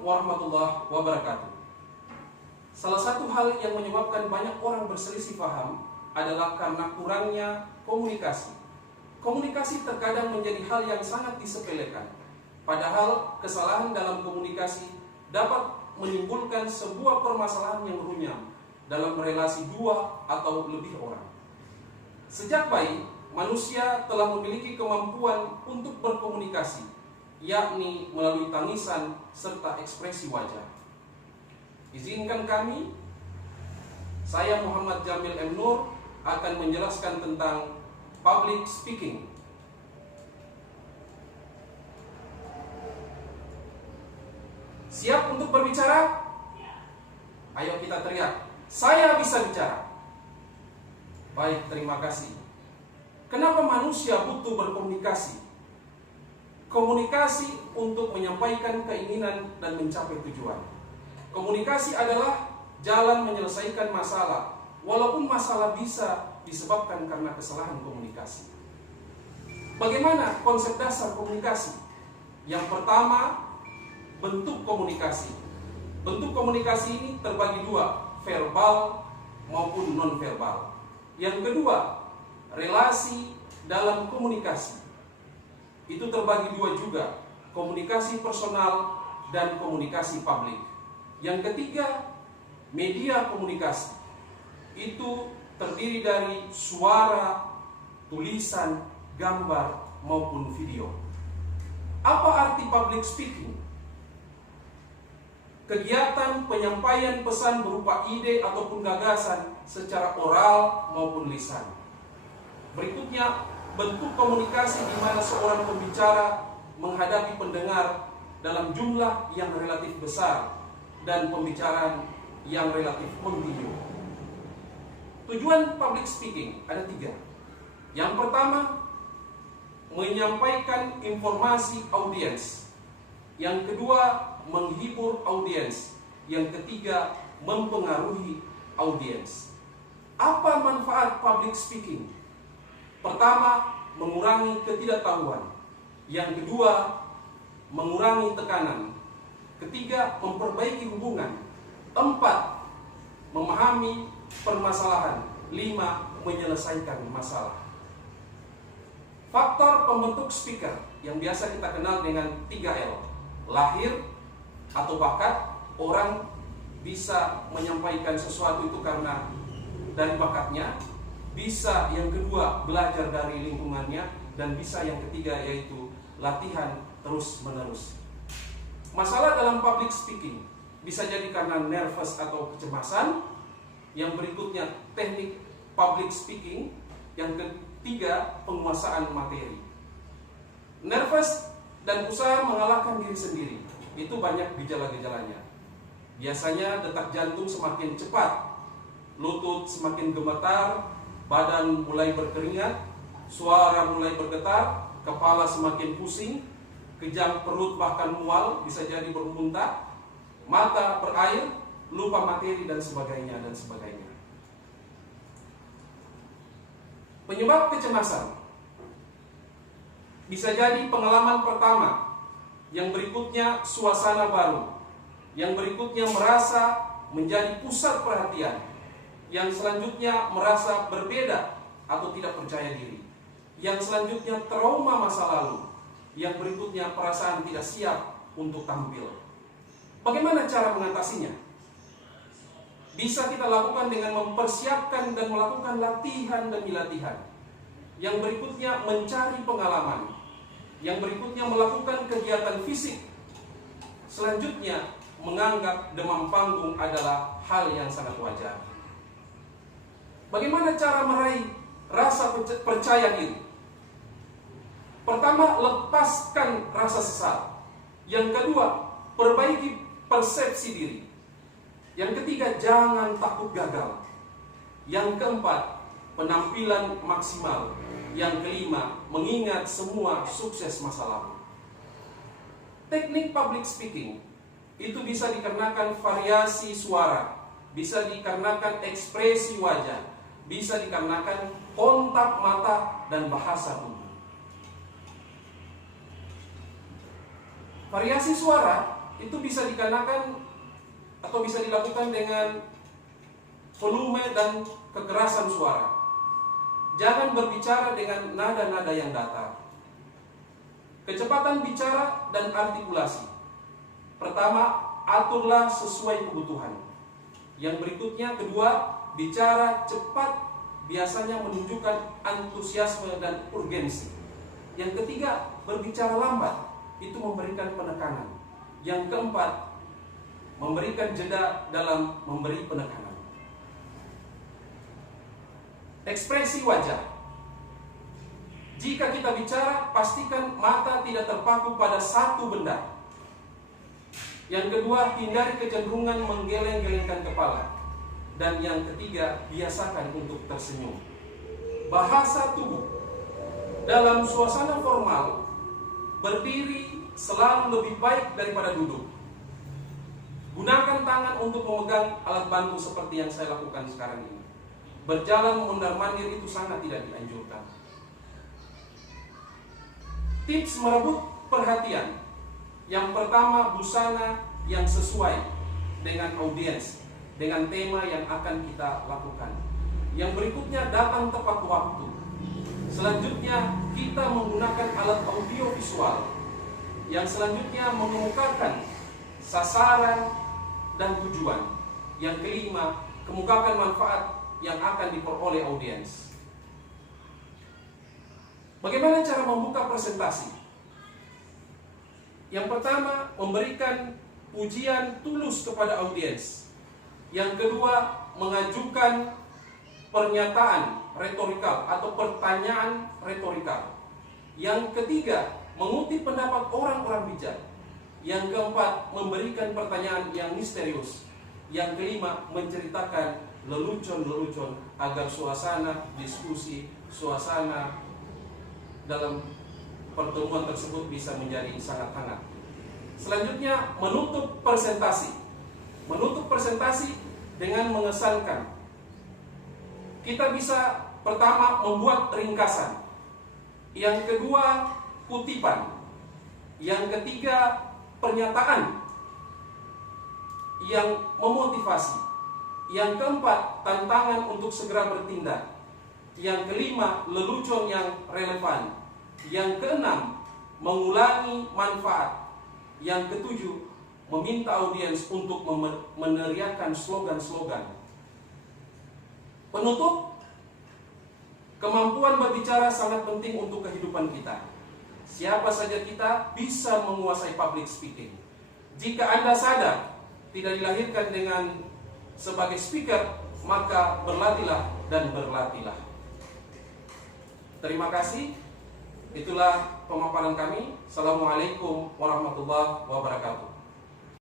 Assalamualaikum warahmatullahi wabarakatuh. Salah satu hal yang menyebabkan banyak orang berselisih paham adalah karena kurangnya komunikasi. Komunikasi terkadang menjadi hal yang sangat disepelekan. Padahal kesalahan dalam komunikasi dapat menimbulkan sebuah permasalahan yang runyam dalam relasi dua atau lebih orang. Sejak bayi, manusia telah memiliki kemampuan untuk berkomunikasi, yakni melalui tangisan serta ekspresi wajah. Izinkan kami, saya Muhammad Jamil M. Nur akan menjelaskan tentang public speaking. Siap untuk berbicara? Ayo kita teriak, saya bisa bicara. Baik, terima kasih. Kenapa manusia butuh berkomunikasi? Komunikasi untuk menyampaikan keinginan dan mencapai tujuan. Komunikasi adalah jalan menyelesaikan masalah, walaupun masalah bisa disebabkan karena kesalahan komunikasi. Bagaimana konsep dasar komunikasi? Yang pertama, bentuk komunikasi. Bentuk komunikasi ini terbagi dua, verbal maupun non-verbal. Yang kedua, relasi dalam komunikasi. Itu terbagi dua juga, komunikasi personal dan komunikasi publik. Yang ketiga, media komunikasi. Itu terdiri dari suara, tulisan, gambar, maupun video. Apa arti public speaking? Kegiatan penyampaian pesan berupa ide ataupun gagasan secara oral maupun lisan. Berikutnya, bentuk komunikasi di mana seorang pembicara menghadapi pendengar dalam jumlah yang relatif besar dan pembicaraan yang relatif membisu. Tujuan public speaking ada 3. Yang pertama, menyampaikan informasi audiens. Yang kedua, menghibur audiens. Yang ketiga, mempengaruhi audiens. Apa manfaat public speaking? Pertama, mengurangi ketidaktahuan. Yang kedua, mengurangi tekanan. Ketiga, memperbaiki hubungan. 4, memahami permasalahan. 5, menyelesaikan masalah. Faktor pembentuk speaker yang biasa kita kenal dengan 3L. Lahir atau bakat, orang bisa menyampaikan sesuatu itu karena dari bakatnya. Bisa yang kedua, belajar dari lingkungannya. Dan bisa yang ketiga, yaitu latihan terus menerus. Masalah dalam public speaking bisa jadi karena nervous atau kecemasan. Yang berikutnya, teknik public speaking. Yang ketiga, penguasaan materi. Nervous dan usaha mengalahkan diri sendiri, itu banyak gejala-gejalanya. Biasanya detak jantung semakin cepat, lutut semakin gemetar, badan mulai berkeringat, suara mulai bergetar, kepala semakin pusing, kejang perut bahkan mual, bisa jadi bermuntah, mata berair, lupa materi dan sebagainya dan sebagainya. Penyebab kecemasan bisa jadi pengalaman pertama, yang berikutnya suasana baru, yang berikutnya merasa menjadi pusat perhatian, yang selanjutnya merasa berbeda atau tidak percaya diri, yang selanjutnya trauma masa lalu, yang berikutnya perasaan tidak siap untuk tampil. Bagaimana cara mengatasinya? Bisa kita lakukan dengan mempersiapkan dan melakukan latihan demi latihan. Yang berikutnya mencari pengalaman. Yang berikutnya melakukan kegiatan fisik. Selanjutnya menganggap demam panggung adalah hal yang sangat wajar. Bagaimana cara meraih rasa percaya diri? Pertama, lepaskan rasa sesal. Yang kedua, perbaiki persepsi diri. Yang ketiga, jangan takut gagal. Yang keempat, penampilan maksimal. Yang kelima, mengingat semua sukses masa lalu. Teknik public speaking itu bisa dikarenakan variasi suara, bisa dikarenakan ekspresi wajah, bisa dikarenakan kontak mata dan bahasa tubuh. Variasi suara itu bisa dikenakan atau bisa dilakukan dengan volume dan kekerasan suara. Jangan berbicara dengan nada-nada yang datar. Kecepatan bicara dan artikulasi. Pertama, aturlah sesuai kebutuhan. Yang berikutnya, kedua, bicara cepat biasanya menunjukkan antusiasme dan urgensi. Yang ketiga, berbicara lambat, itu memberikan penekanan. Yang keempat, memberikan jeda dalam memberi penekanan. Ekspresi wajah. Jika kita bicara, pastikan mata tidak terpaku pada satu benda. Yang kedua, hindari kecenderungan menggeleng-gelengkan kepala. Dan yang ketiga, biasakan untuk tersenyum. Bahasa tubuh. Dalam suasana formal, berdiri selalu lebih baik daripada duduk. Gunakan tangan untuk memegang alat bantu seperti yang saya lakukan sekarang ini. Berjalan mondar-mandir itu sangat tidak dianjurkan. Tips merebut perhatian. Yang pertama, busana yang sesuai dengan audiens, dengan tema yang akan kita lakukan. Yang berikutnya, datang tepat waktu. Selanjutnya, kita menggunakan alat audio visual. Yang selanjutnya, mengemukakan sasaran dan tujuan. Yang kelima, kemukakan manfaat yang akan diperoleh audiens. Bagaimana cara membuka presentasi? Yang pertama, memberikan pujian tulus kepada audiens. Yang kedua, mengajukan pernyataan retorikal atau pertanyaan retorikal. Yang ketiga, mengutip pendapat orang-orang bijak. Yang keempat, memberikan pertanyaan yang misterius. Yang kelima, menceritakan lelucon-lelucon agar suasana diskusi, suasana dalam pertemuan tersebut bisa menjadi sangat hangat. Selanjutnya, menutup presentasi. Menutup presentasi dengan mengesankan. Kita bisa pertama membuat ringkasan. Yang kedua, kutipan. Yang ketiga, pernyataan yang memotivasi. Yang keempat, tantangan untuk segera bertindak. Yang kelima, lelucon yang relevan. Yang keenam, mengulangi manfaat. Yang ketujuh, meminta audiens untuk meneriakkan slogan-slogan. Penutup, kemampuan berbicara sangat penting untuk kehidupan kita. Siapa saja kita bisa menguasai public speaking. Jika Anda sadar tidak dilahirkan dengan sebagai speaker, maka berlatihlah dan berlatihlah. Terima kasih. Itulah pemaparan kami. Assalamualaikum warahmatullahi wabarakatuh.